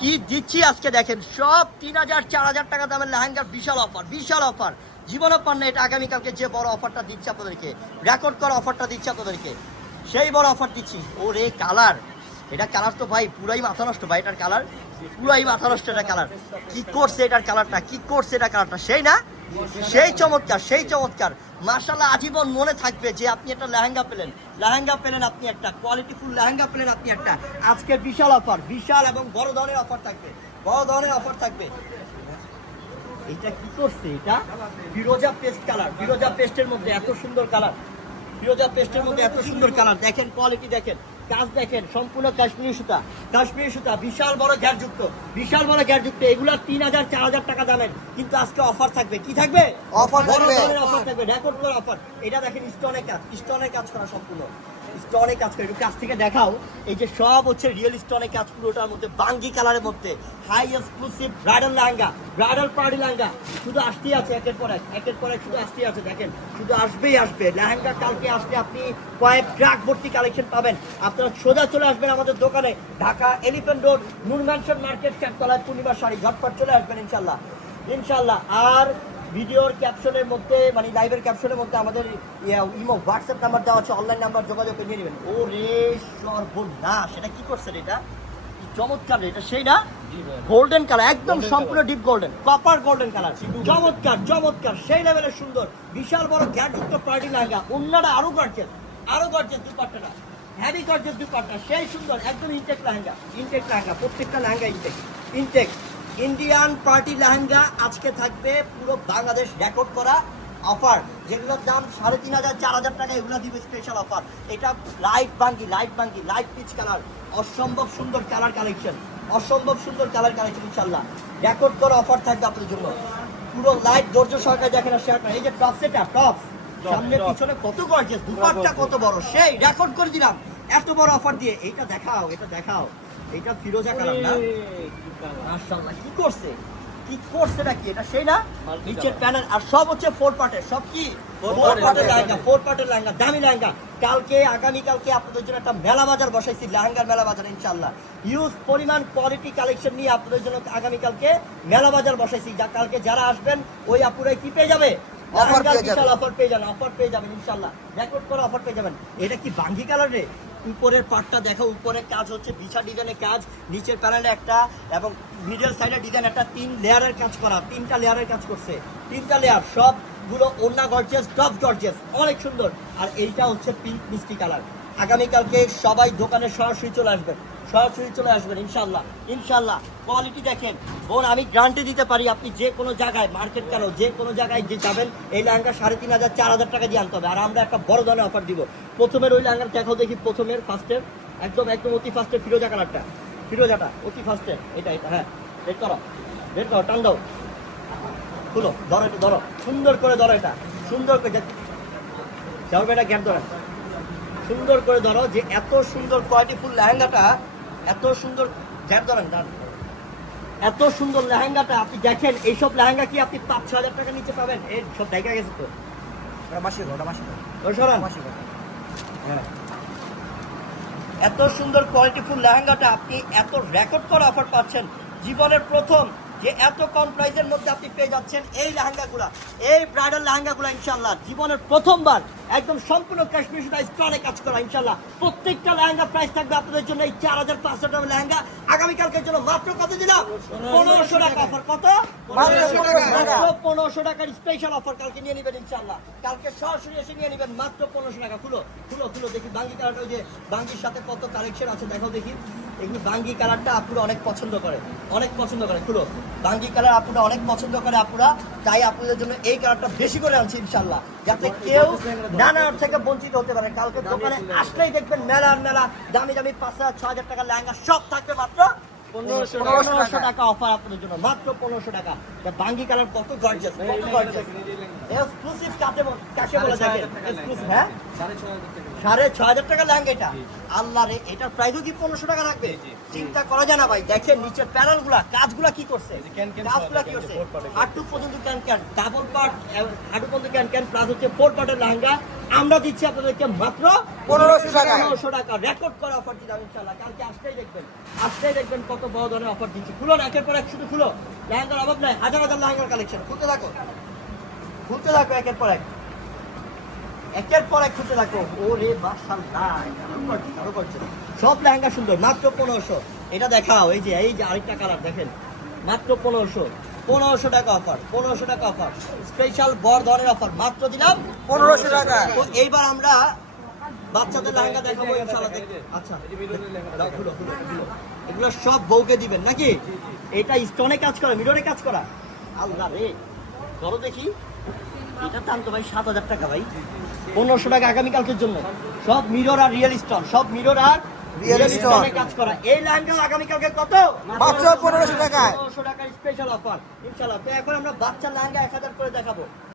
কি দিচ্ছি আজকে দেখেন, সব তিন হাজার, চার হাজার টাকা দামের লেহেঙ্গার বিশাল অফার বিশাল অফার জীবন অফার না এটা আগামীকালকে যে বড় অফারটা দিচ্ছে আপনাদেরকে রেকর্ড করা অফারটা দিচ্ছে আপনাদেরকে, সেই বড় অফার দিচ্ছি। ও রে কালার এটা কালার তো ভাই পুরাই মাথা নষ্ট ভাই, এটার কালার পুরাই মাথা নষ্ট, এটা কালার কি করছে এটার কালারটা কি করছে এটা কালারটা সেই না? সেই চমৎকার সেই চমৎকার। মার্শাল্লাহ আজীবন মনে থাকবে যে আপনি একটা লেহেঙ্গা পেলেন। লেহেঙ্গা পেলেন আপনি একটা কোয়ালিটিফুল লেহেঙ্গা পেলেন আপনি একটা। আজকের বিশাল অফার বিশাল এবং বড় ধরনের অফার থাকবে, বড় ধরনের অফার থাকবে। এটা কি করছে এটা? ফিরোজা পেস্ট কালার বিরোজা পেস্টের মধ্যে এত সুন্দর কালার ফিরোজা পেস্টের মধ্যে এত সুন্দর কালার দেখেন কোয়ালিটি দেখেন। কাজ দেখেন সম্পূর্ণ কাশ্মীরি সুতা কাশ্মীরি সুতা বিশাল বড় গ্যারযুক্ত বিশাল বড় গ্যারযুক্ত এগুলা তিন হাজার চার হাজার টাকা দামের কিন্তু আজকে অফার থাকবে। কি থাকবে? Offer থাকবে। অফার থাকবে রেকর্ড করা অফার এটা দেখেন স্টোনের কাজ স্টোনের কাজ করা সম্পূর্ণ। কাজ করে একটু কাছ থেকে দেখাও। এই যে সব হচ্ছে রিয়েল কাজ পুরোটার মধ্যে বাঙ্গি কালারের মধ্যে high exclusive bridal lehenga bridal party lehenga. শুধু আসতেই আছে একের পর এক একের পর এক শুধু আসতেই আছে দেখেন। শুধু আসবেই আসবে লেহেঙ্গা কালকে আসলে আপনি কয়েক ট্রাক ভর্তি কালেকশন পাবেন। আপনারা সোজা চলে আসবেন আমাদের দোকানে Dhaka elephant road Noor mansion market চারতলায় Purnima sari ঝটপট চলে আসবেন ইনশাল্লাহ। ইনশাল্লাহ আর ভিডিওর ক্যাপশনের মধ্যে মানে লাইভের ক্যাপশনের মধ্যে আমাদের ইমো হোয়াটসঅ্যাপ নাম্বার দেওয়া আছে অনলাইন নাম্বার যোগাযোগ করে নিয়ে নেবেন। ও রে সর্বনাশ সেটা কি করছে এটা? চমৎকার এটা সেই না? গোল্ডেন কালার একদম সম্পূর্ণ deep golden copper golden colour চমৎকার চমৎকার সেই লেভেলের সুন্দর বিশাল বড় গ্যাটযুক্ত পার্টি লেহেঙ্গা অন্যরা আরও গর্জেস আরও গর্জেস দুপাট্টাটা। হ্যাভি গর্জেস দুপাট্টা সেই সুন্দর একদম ইনটেক লেহেঙ্গা ইনটেক লেহেঙ্গা প্রত্যেকটা lehenga intact intact Indian party lehenga আজকে থাকবে পুরো বাংলাদেশ রেকর্ড করা অফার যেগুলোর দাম সাড়ে তিন হাজার চার হাজার টাকা এগুলো দিবে স্পেশাল অফার এটা লাইট বাঙ্গি লাইট বাঙ্গি লাইট পিচ কালার অসম্ভব সুন্দর কালার কালেকশন অসম্ভব সুন্দর কালার কালেকশন ইনশাল্লাহ রেকর্ড করা অফার থাকবে আপনাদের জন্য। পুরো লাইট ধৈর্য সরকার দেখেন আর শেয়ার এই যে টপ সেটা টপ সামনে পিছনে কত গর্জেস দুপাটটা কত বড় সেই রেকর্ড করে দিলাম। এত বড় অফার দিয়ে এইটা দেখাও এটা দেখাও এটা ফিরোজা কালার না? মাশাআল্লাহ কি করছে? কি করছে নাকি এটা সেই না? নিচের প্যানেল আর সব হচ্ছে ফোর পার্টের সব কি? ফোর পার্টের লেহেঙ্গা। ফোর পার্টের লেহেঙ্গা দামি লেহেঙ্গা। কালকে আগামী কালকে আপনাদের জন্য একটা মেলা বাজার বসাইছি লেহেঙ্গার মেলা বাজার ইনশাআল্লাহ। ইউজ পরিমাণ কোয়ালিটি কালেকশন নিয়ে আপনাদের জন্য আগামী কালকে মেলা বাজার বসাইছি। যা কালকে যারা আসবেন ওই আপুরাই কি পেয়ে যাবে? অফার পেয়ে যাবেন অফার পেয়ে যাবেন ইনশাআল্লাহ। রেকর্ড করে অফার পেয়ে যাবেন। এটা কি বাঙ্গি কালার রে? উপরের পার্টটা দেখো, উপরের কাজ হচ্ছে বিছা ডিজাইনের কাজ, নিচের প্যানেলে একটা, এবং মিডল সাইডে ডিজাইন একটা তিন লেয়ারের কাজ করা, তিনটা লেয়ারের কাজ করছে, তিনটা লেয়ার সবগুলো ওন্না গর্জেস টপ গর্জেস অনেক সুন্দর। আর এইটা হচ্ছে পিঙ্ক মিষ্টি কালার আগামীকালকে সবাই দোকানে সরাসরি চলে আসবেন। সরাসরি চলে আসবেন ইনশাল্লাহ ইনশাল্লাহ কোয়ালিটি দেখেন। বোন, আমি গ্রান্টে দিতে পারি আপনি যে কোনো জায়গায় মার্কেট কেন, যে কোনো জায়গায় যে যাবেন, এই লেহেঙ্গা সাড়ে তিন হাজার, চার হাজার টাকা দিয়ে আনতে হবে। আর আমরা একটা বড় ধরনের অফার দিব। প্রথমের ওই লেহেঙ্গার দেখাও দেখি, প্রথমের ফার্স্টের একদম একদম অতি ফার্স্টের ফিরোজা কালারটা ফিরোজাটা, অতি ফার্স্টের এটা এটা হ্যাঁ। বের করো। বের করো, টান দাও। খুলো ধরো একটু ধরো সুন্দর করে ধরো এটা সুন্দর করে যাও এটা গ্যাপ ধরেন সুন্দর করে ধরো যে এত সুন্দর কোয়ালিটিফুল লেহেঙ্গাটা এত সুন্দর গ্যাপ ধরেন দাঁড়ান। এত সুন্দর লেহেঙ্গাটা আপনি দেখেন এইসব লেহেঙ্গা কি আপনি পাঁচ ছ হাজার টাকা নিচে পাবেন এই সব দেখা গেছে তো ওটা। ওই সরান। হ্যাঁ। এত সুন্দর কোয়ালিটিফুল লেহেঙ্গাটা আপনি এত রেকর্ড করা অফার পাচ্ছেন জীবনের প্রথম যে এত কম প্রাইসের মধ্যে আপনি পেয়ে যাচ্ছেন এই লেহেঙ্গাগুলা এই ব্রাইডাল লেহেঙ্গাগুলা ইনশাল্লাহ জীবনের প্রথমবার একদম সম্পূর্ণ কাশ্মীর সুতা স্টোনে কাজ করা ইনশাল্লাহ প্রত্যেকটা লেহেঙ্গা প্রাইস থাকবে আপনাদের জন্য এই চার হাজার পাঁচশো টাকা লেহেঙ্গা। আগামীকালকের জন্য মাত্র কত দিলাম? পনেরোশো টাকা। অফার কত? মাত্র 1500 টাকা। মাত্র পনেরোশো টাকার স্পেশাল অফার কালকে নিয়ে নেবেন ইনশাল্লাহ কালকে সরাসরি এসে নিয়ে নেবেন মাত্র পনেরোশো টাকা। খুলো খুলো খুলো দেখি বাঙ্গি কালারটা ওই যে বাঙ্গির সাথে কত কালেকশন আছে দেখো। দেখি এগুলো বাঙ্গি কালারটা আপুরা অনেক পছন্দ করে অনেক পছন্দ করে। খুলো বাঙ্গি কালার আপুরা অনেক পছন্দ করে আপুরা তাই আপনাদের জন্য এই কালারটা বেশি করে আনছি ইনশাল্লাহ যাতে কেউ নানা অর্থ থেকে বঞ্চিত হতে পারে। কালকে দোকানে আসলেই দেখবেন মেলা মেলা দামি দামি পাঁচ হাজার ছ হাজার টাকা লেহেঙ্গা সব থাকবে মাত্র পনেরোশো টাকা। অফার আপনাদের জন্য। মাত্র পনেরোশো টাকা। বাঙ্গি কালার কত গর্জিয়াস কত গর্জিয়াস এক্সক্লুসিভ কাকে কাকে বলে থাকে। এক্সক্লুসিভ হ্যাঁ? সাড়ে ছয় হাজার টাকা লেহেঙ্গা এটা। আল্লাহ রে এটার প্রাইসও কি পনেরোশো টাকা রাখবে? চিন্তা করা যায় না ভাই। দেখেন নিচের প্যানেলগুলা কাজগুলা কি করছে? ক্যান ক্যান কাজগুলা কি করছে। হাঁটু পর্যন্ত ক্যান ক্যান ডাবল পার্ট হাঁটু পর্যন্ত ক্যান ক্যান প্লাস হচ্ছে ফোর পার্টের লেহেঙ্গা। আমরা দিচ্ছি আপনাদেরকে মাত্র 1500 টাকায়। পনেরোশো টাকা। রেকর্ড করা অফার দিলাম ইনশাল্লাহ কালকে আসতেই দেখবেন। আসতেই দেখবেন কত বড় ধরনের অফার দিচ্ছি। খুলো না একের পর এক শুধু খুলো। লেহেঙ্গার অভাব নাই। হাজার হাজার লেহেঙ্গার কালেকশন খুলতে থাকো। খুলতে থাকো একের পর এক। একের পর এক খুলতে থাকো ওরে করছে, সব লেহেঙ্গা সুন্দর মাত্র পনেরোশো। এটা দেখাও এই যে এই যে আরেকটা কালার দেখেন। মাত্র পনেরোশো। পনেরোশো টাকা অফার পনেরোশো টাকা অফার স্পেশাল বড় ধরনের অফার মাত্র দিলাম 1500 টাকা। তো এইবার আমরা বাচ্চাদের লেহেঙ্গা দেখাবো আচ্ছা। এগুলো সব বউকে দিবেন নাকি? এটা স্টোনে কাজ করা মিররে কাজ করা। আল্লাহ রে ধরো দেখি। এটা দাম তো ভাই সাত হাজার টাকা ভাই। পনেরোশো টাকা আগামীকালকের জন্য। সব মিরর আর রিয়েল স্টোন সব মিরর আর রিয়েল। স্টোনে কাজ করা। এই লেহেঙ্গা আগামীকালকে কত? মাত্র 1500 টাকায়। পনেরোশো টাকার স্পেশাল অফার ইনশাল্লাহ তো এখন আমরা বাচ্চা লেহেঙ্গা এক হাজার করে দেখাবো।